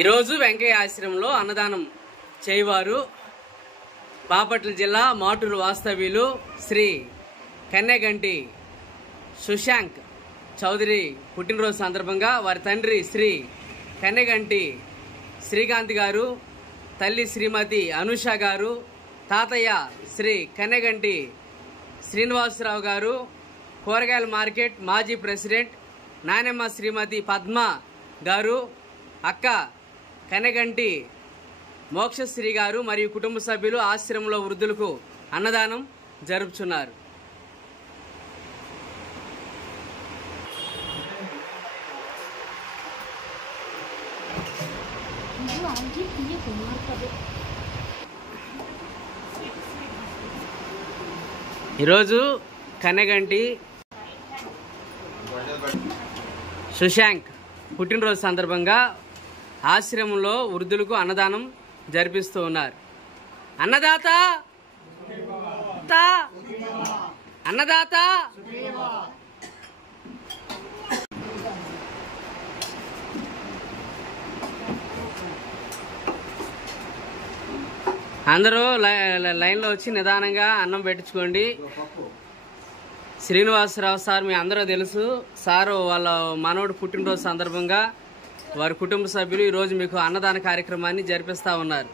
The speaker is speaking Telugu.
ఈరోజు వెంకయ్య ఆశ్రమంలో అన్నదానం చేయవారు బాపట్ల జిల్లా మాటూరు వాస్తవ్యులు శ్రీ కన్నెగంటి సుశాంక్ చౌదరి పుట్టినరోజు సందర్భంగా వారి తండ్రి శ్రీ కన్నెగంటి శ్రీకాంత్ గారు, తల్లి శ్రీమతి అనుష గారు, తాతయ్య శ్రీ కన్నెగంటి శ్రీనివాసరావు గారు, కూరగాయల మార్కెట్ మాజీ ప్రెసిడెంట్ నానమ్మ శ్రీమతి పద్మ గారు, అక్క కన్నెగంటి మోక్షశ్రీ గారు మరియు కుటుంబ సభ్యులు ఆశ్రమంలో వృద్ధులకు అన్నదానం జరుపుచున్నారు. ఈరోజు కన్నెగంటి సుశాంక్ పుట్టినరోజు సందర్భంగా ఆశ్రమంలో వృద్ధులకు అన్నదానం జరిపిస్తూ ఉన్నారు. అన్నదాత అన్నదాత అందరూ లైన్లో వచ్చి నిదానంగా అన్నం పెట్టించుకోండి. శ్రీనివాసరావు సార్ మీ అందరూ తెలుసు. సారు వాళ్ళ మనవడు పుట్టినరోజు సందర్భంగా వారి కుటుంబ సభ్యులు ఈరోజు మీకు అన్నదాన కార్యక్రమాన్ని జరిపిస్తూ ఉన్నారు.